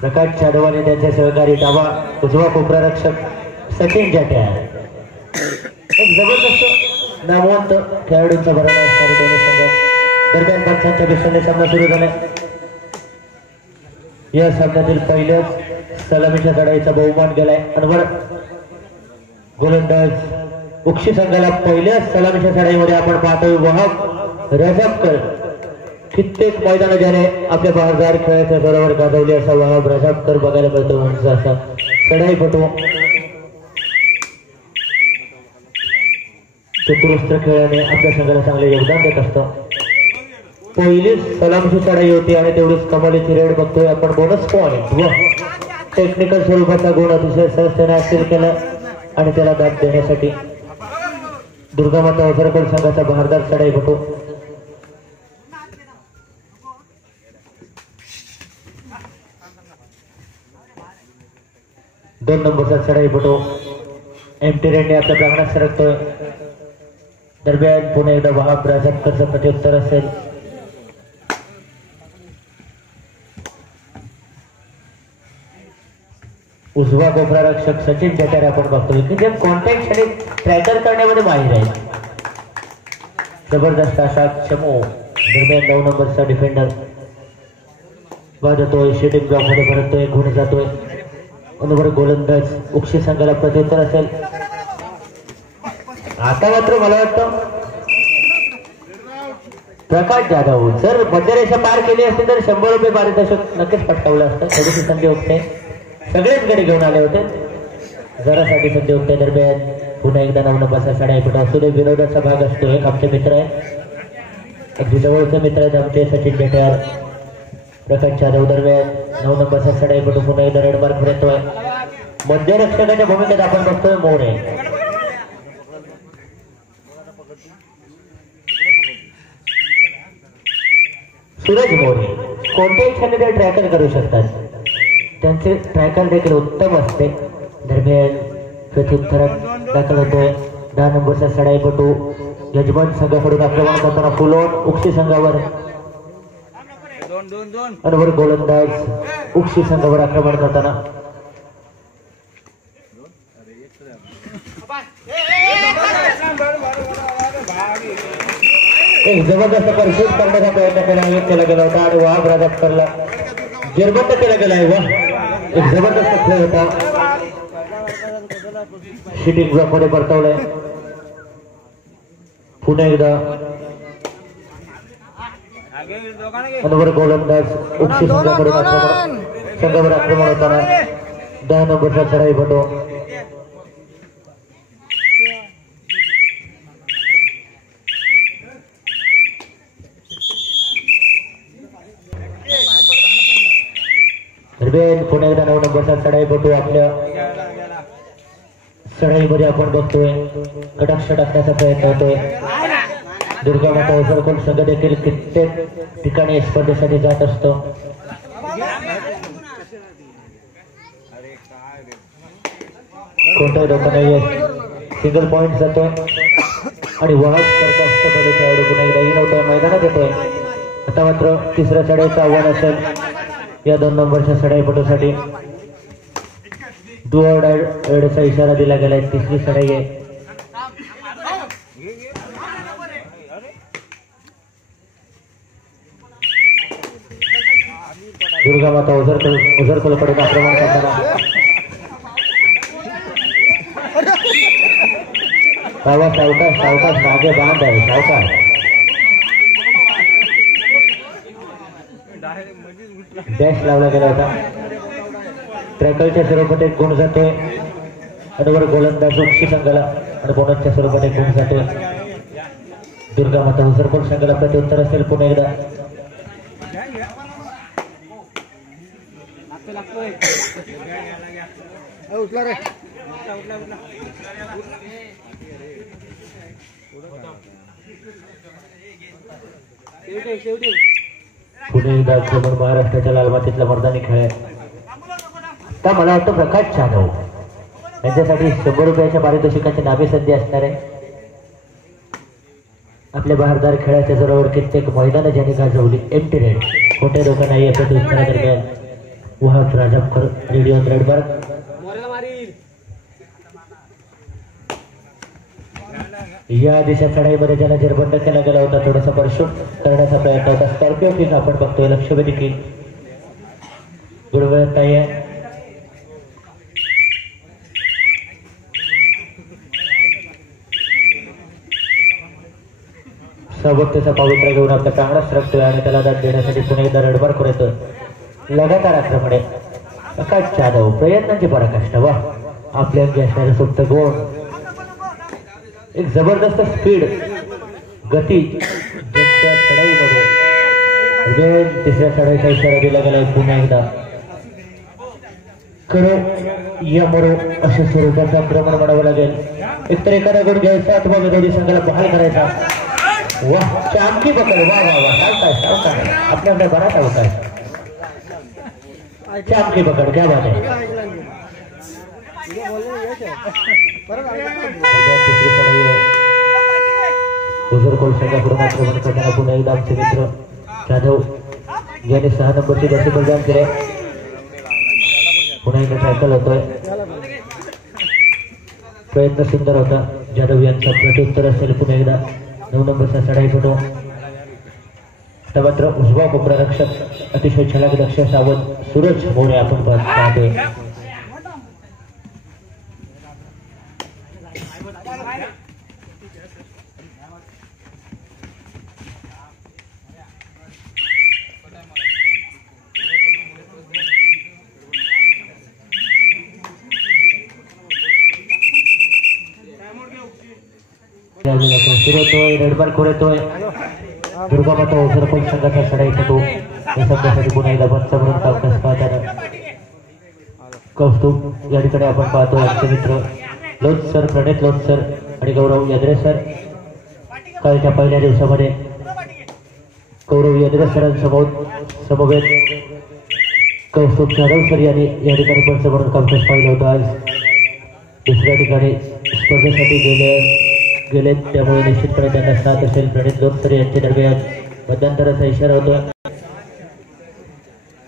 प्रकाश जाधव आणि त्यांचे सहकारी डावा उजवा कोपरा रक्षक सचिन जाट्या एक जबरदस्त नामवंत खेळाडूंचा भरणा असणारे दोन्ही संघ दरम्यान पंचांच्या विषयाने सामना सुरू झाला। या सामन्यातील पहिल्याच सलामीच्या चढाईचा बहुमान गेलाय अनवर गोलंदाज उक्षी संघाला पहिल्याच सलामीच्या चढाईमध्ये आपण पाहतोय वहाब रजाबकर कित्येक मैदान ज्याने आपल्या बहारदार खेळाच्या जोरावर गाजवले असा वहाब रजाबकर बघायला मिळतो उंच असा चढाईपटू चतुरस्त्र खेळाने आपल्या संघाला चांगले योगदान देत असतं। पहिलीच सलामीची चढाई होती आणि तेवढीच कमालीची रेड बघतोय आपण बोनस पॉइंट व टेक्निकल स्वरूपाचा गुण अतिशय सहजतेने हासिल केला आणि त्याला दाद देण्यासाठी दुर्गामाता ओझरकोड संघाचा बहारदार चढाईपटू दोन नंबरचा चढाईपटू एमटी रेडने आपल्या प्रांगणात सरकतोय। दरम्यान पुन्हा एकदा वहाब रजाबकरचं प्रत्युत्तर असेल। उजवा कोपरा रक्षक सचिन जाट्यार आपण बघतोय की जे कोणत्याही क्षणी ट्रॅकर करण्यामध्ये माहिर आहे। जबरदस्त असा चमो दरम्यान 9 नंबरचा डिफेंडर वाजतोय शूटिंग ब्लॉक मध्ये परततोय गुण जातोय अनवर गोलंदाज उक्षी संघाला प्रत्युत्तर असेल। आता मात्र मला वाटतं प्रकाश जाधव जर मध्यरेषा पार केली असती तर 100 रुपये पारितोषिक नक्कीच पटकावलं असतं। थोडीशी संधी होते सगळेच गडी घेऊन आले होते जरासाठी संधी होते। दरम्यान पुन्हा एकदा 9 नंबरचा चढाईपटू असू दे विनोदाचा भाग असतो। एक आमचे मित्र आहे अगदी जवळचे मित्र आहेत आमचे सचिन जाट्यार प्रकाश जाधव। दरम्यान 9 नंबरचा चढाईपटू पुन्हा एकदा रेड मार्क फिरतोय। मध्यरक्षकाच्या भूमिकेत आपण बघतोय मोरे सूरज मोरे कोणत्याही क्षणी ते ट्रॅकर करू शकतात त्यांचे ट्रॅकर देखील उत्तम असते। दरम्यान प्रत्युत्तरात दाखल होतोय 10 नंबरचा चढाईपटू यजमान संघाकडून आक्रमण करताना फुलॉन उक्षी संघावर अनवर गोलंदाज उक्षी संघावर आक्रमण करताना एक जबरदस्त परिशोध करण्याचा प्रयत्न केला गेला होता आणि वहाब रजाबकरला जेरबंद केला गेला आहे। वा एक जबरदस्त खेळ होता शूटिंग ब्लॉक मध्ये परतवलंय पुन्हा एकदा अनवर गोलंदाज उक्षी संघावर आक्रमण होताना 10 नंबरचा चढाईपटू पुन्हा एकदा 9 नंबरचा चढाईपटू आपल्या चढाईमध्ये आपण बघतोय कटाक्ष टाकण्याचा प्रयत्न होतोय। दुर्गामाता ओझरकोड संघ देखील कित्येक ठिकाणी स्पर्धेसाठी जात असतो। कोणताही धोका नाहीये सिंगल पॉइंट जातोय आणि वहाब खेळाडू पुन्हा एकदा येतोय मैदानात येतोय। आता मात्र तिसऱ्या चढाईचं आव्हान असेल या 2 नंबरच्या चढाईपटूसाठी डू ऑर डायचा इशारा दिला गेलाय। तिसरी चढाई आहे दुर्गामाता ओझरकोडकडून आक्रमण करताना सावकाश मागे बांध आहे सावकाश डॅश लावला गेला होता। ट्रॅकलच्या स्वरूपात एक गुण जातोय अनवर गोलंदाज उक्षी संघाला आणि बोनसच्या स्वरूपात एक गुण जातोय। दुर्गामाता ओझरकोड संघाला प्रत्युत्तर असेल पुन्हा एकदा पुणे विधानसभा महाराष्ट्राच्या लाल मातीतला मर्दानी खेळ आहे। आता मला वाटतं प्रकाश जाधव यांच्यासाठी 100 रुपयाच्या पारितोषिकाची नावे संधी असणार आहे। आपल्या बहारदार खेळाच्या जोरावर कित्येक मैदानं ज्यांनी गाजवली एमटी रेड खोटे धोका नाही याच्या उत्तरादरम्यान वाहक राजापूर रेडिओ रेडबर्ग या दिशा चढाईमध्ये ज्याला निर्बंध केला गेला होता थोडासा परशूट करण्याचा प्रयत्न होता. स्कॉर्पिओ किंग आपण बघतोय लक्षवेधी किंग गुरुवेद ताई आहे. सोबतीचा पवित्र घेऊन आपल्या प्रांगणात सरकतोय आणि त्याला दाद देण्यासाठी पुन्हा एकदा रेडबर्ग येतोय. लगातार आक्रमण आहे. आकाश जाधव प्रयत्नांची पराकाष्ठा. वा आपल्या अंगी असणारे सुप्त गुण, एक जबरदस्त स्पीड गती ज्यांच्या चढाईमध्ये तिसऱ्या चढाईचा इशारा दिला गेलाय. पुन्हा एकदा करो या मरो अशा स्वरूपाचं आक्रमण म्हणावं लागेल. एकतर एखादा गुण घ्यायचा अथवा विरोधी संघाला बहाल करायचा. वा चांकी पकड. वा वा वा चालताय आपल्याकडे बराच अवकाश. चांकी पकड क्या बात आहे. हुजूरकोल संघाकडून आक्रमण करताना पुन्हा एकदा आमचे मित्र जाधव यांनी 6 नंबरची गती बलिदान केले. पुन्हा एकदा टॅकल होतोय. प्रयत्न सुंदर होता जाधव यांचा. प्रत्युत्तर असेल पुन्हा एकदा 9 नंबरचा चढाईपटू. मात्र उजवा कोपरा रक्षक अतिशय छलाक दक्ष सावंत सूरज मोरे आपण पाहतोय. फिरवतोय रेडबर्ग येतोय. दुर्गामाता हुजूरकोल संघाचा चढाईपटू या संघासाठी पुन्हा एकदा बंच म्हणून कामकाज पाहताना कौस्तुभ या ठिकाणी आपण पाहतोय. आमचे मित्र लोच सर, प्रणित लोच सर आणि गौरव यादरे सर. कालच्या पहिल्या दिवसामध्ये गौरव यादरे सरांसमवेत कौस्तुभ जाधव सर यांनी या ठिकाणी बंच म्हणून कामकाज पाहिलं होतं. आज दुसऱ्या ठिकाणी स्पर्धेसाठी गेले त्यामुळे निश्चितपणे त्यांना साथ असेल. प्रणित लोकसर यांच्या दरम्यान मध्यंतराचा इशारा होता.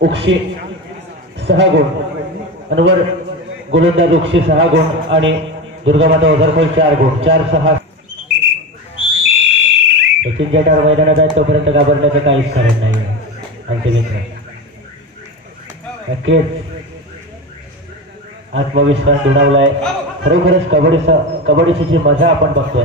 उक्षी 6 गुण, अनवर गोलंदाज उक्षी 6 गुण आणि दुर्गामाता हुजूरकोल 4 गुण. 4-6 सचिन जटार मैदानात आहेत तोपर्यंत घाबरण्याचं काहीच कारण नाही आमचे मित्र. नक्कीच आत्मविश्वास दुणावलाय. खरोखरच कबड्डीची जी मजा आपण बघतोय.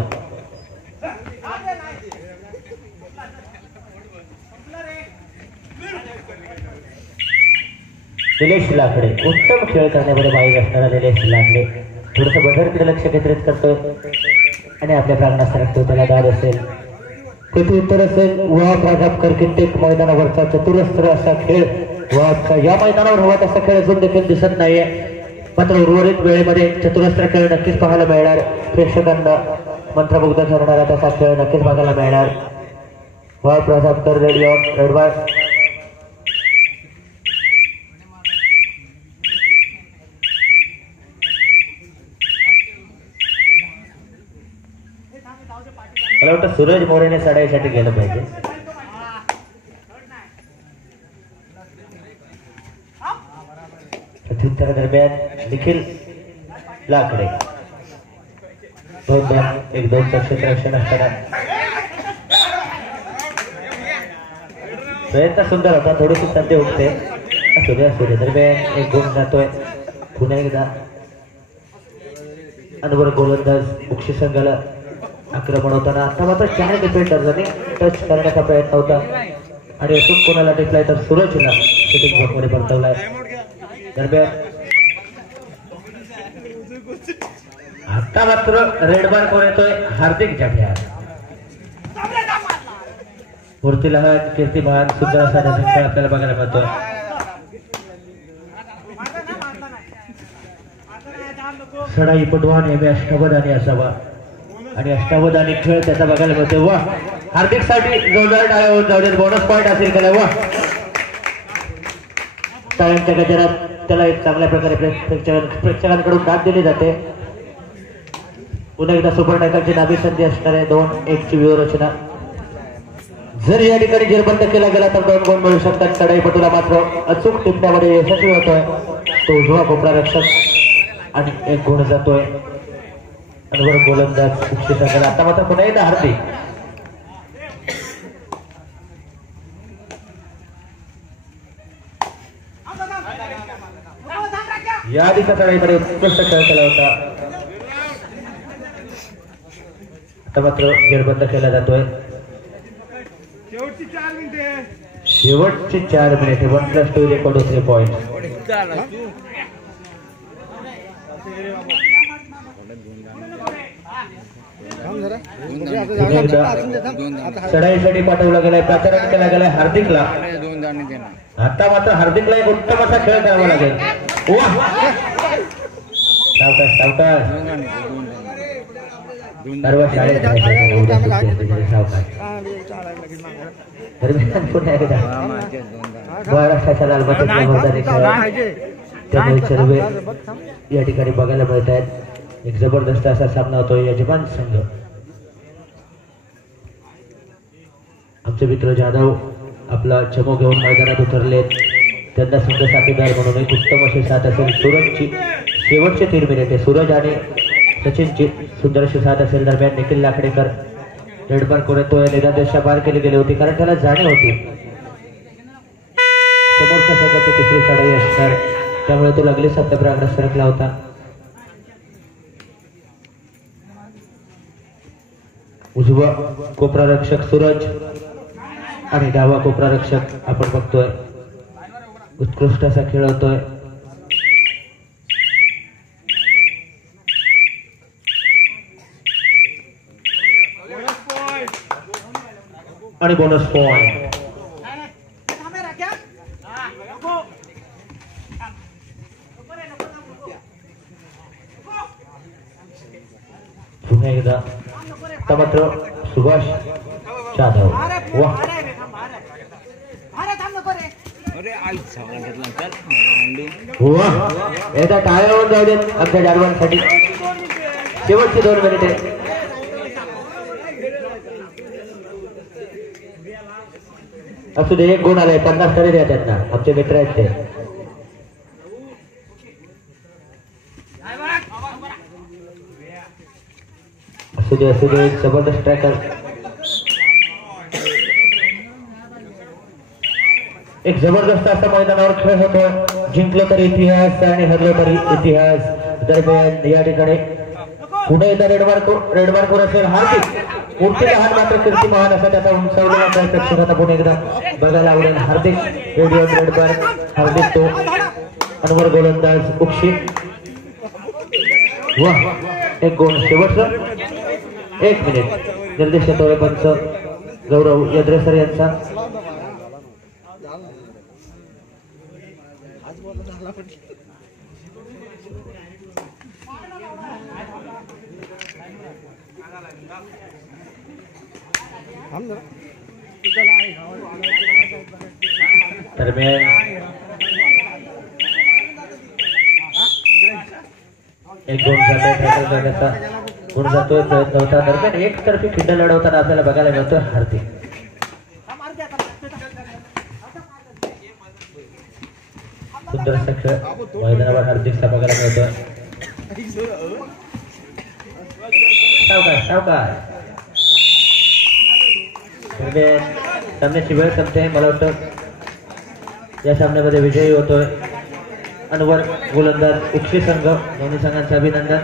निलेश लाकडे उत्तम खेळ करण्यामध्ये माहीत असणारा निलेश लाकडे थोडस बदरकडे लक्ष केंद्रित करतोय आणि आपल्या प्रांगणात सरकतोय. त्याला दाद असेल, प्रत्युत्तर असेल. वाहक राजापकर कित्येक मैदानावरचा चतुरस्त्र असा खेळ वाहकचा या मैदानावर हवा तसा खेळ अजून देखील दिसत नाहीये. मात्र उर्वरित वेळेमध्ये चतुरस्त्र खेळ नक्कीच पाहायला मिळणार. प्रेक्षकांना मंत्रमुग्ध करणारा तसा खेळ नक्कीच बघायला मिळणार. वाहक राजापकर रेडिओ रेडबर्ग मला वाटतं सूरज मोरेने चढाईसाठी गेलं पाहिजे. प्रत्युत्तर दरम्यान निखिल लाकडे 2-2-1-2 क्षेत्ररक्षण असताना प्रयत्न सुंदर होता. थोडीशी संधी उठते. सूर्य दरम्यान 1 गुण जातोय. पुन्हा एकदा अनवर गोलंदाज उक्षी संघाला आक्रमण होताना आता मात्र 4 डिफेंडरने टच करण्याचा प्रयत्न होता आणि अजून कोणाला टिपलाय तर सूरजला शूटिंग झोपमध्ये परतवलाय. दरम्यान आता मात्र रेडबर्ग येतोय हार्दिक जाफिया. मूर्तीलहान कीर्तिमान सुंदर असा खेळ आपल्याला बघायला मिळतोय. चढाई पटवान नेहमी अष्टवधानी असावा आणि अष्टावधानी खेळ त्याचा बघायला मिळतोय. वा हार्दिक साठी जोरदार टाळ्या होऊन जाऊ देत. बोनस पॉईंट असेल त्याला. वा टाळ्यांच्या गजरात त्याला एक चांगल्या प्रकारे प्रेक्षकांकडून दाद दिली जाते. पुन्हा एकदा सुपर टायकरची नावी संधी असणार आहे. 2-1 ची व्यूहरचना जर या ठिकाणी जेरबंद केला गेला तर 2 गुण मिळू शकतात. चढाईपटूला मात्र अचूक टिपण्यामध्ये यशस्वी होतोय तो उजवा कोपरा रक्षक आणि 1 गुण जातोय. अनवर गोलंदाज शिक्षकांना आता मात्र पुन्हा एकदा हार्दिक या आधीच्या चढाईकडे उत्कृष्ट खेळ केला होता. आता मात्र जेरबंद केला जातोय. शेवटची 4 मिनिटे 1+2 रेकॉर्ड 3 पॉइंट. चढाईसाठी पाठवला गेलाय प्रचारण केला गेलाय हार्दिकला. आता मात्र हार्दिकला एक उत्तम असा खेळ करावा लागेल. सावकाश सावकाश सर्व शाळेत दरम्यान पुन्हा एकदा महाराष्ट्राच्या लालबागेत त्यामुळे सर्व या ठिकाणी बघायला मिळत आहेत. एक जबरदस्त असा सामना होतोय. यजमान संघ आमचे मित्र जाधव आपला चमो घेऊन मैदानात उतरलेत. त्यांना संघ साथीदार म्हणून एक उत्तम अशी साथ असेल. सूरजची शेवटचे 3 मिनिटे सूरज आणि सचिनची सुंदर अशी साथ असेल. दरम्यान निखिल लाकडेकर रेडमार्क तो निदादेशा पार केली गेली होती कारण त्याला जाणीव होती समोरच्या संघाची 3री चढाई असणार त्यामुळे तो लागली सप्तप्रांगणात सरकला होता. उजवा कोपरा रक्षक सूरज आणि डावा कोपरा रक्षक आपण बघतोय उत्कृष्ट असा खेळ होतोय. आणि बोनस पॉइंट. पुन्हा एकदा मात्र सुभाष जाधव वाह एकदा टाळ्यावर जाऊ देत आमच्या जाधवांसाठी. शेवटची 2 मिनिटे. असू दे 1 गुण आलाय 50 तरी द्या त्यांना. आमचे मित्र आहेत ते. असू दे एक जबरदस्त ट्रॅकर. एक जबरदस्त असा मैदानावर खेळ होतो. जिंकलो तरी इतिहास आणि हरलो तरी इतिहास. दरम्यान या ठिकाणी पुढे एकदा रेडमार्कवर असेल हार्दिक मूर्तीला हात मात्र कीर्ती महान असा त्याचा उंचावलेला प्रेक्षक आता पुन्हा एकदा बघायला आवडेल. हार्दिक रेडिओ रेडमार्क हार्दिक तो अनवर गोलंदाज उक्षी. वाह 1 गुण. शेवटचं 1 मिनिट. निर्देश तोळे पंच गौरव यद्रेसर यांचा. दरम्यान एक गुण करण्याचा गुण जातोय प्रयत्न होता. दरम्यान एकतर्फी खिंड लढवताना आपल्याला बघायला मिळतोय हार्दिक. सुंदर असा खेळ मैदानावर हार्दिकचा बघायला मिळतोय. सावकाश सावकाश. सामन्याची वेळ संपते. मला वाटतं या सामन्यामध्ये विजयी होतोय अनवर गोलंदाज उक्षी संघ. दोन्ही संघांचं अभिनंदन.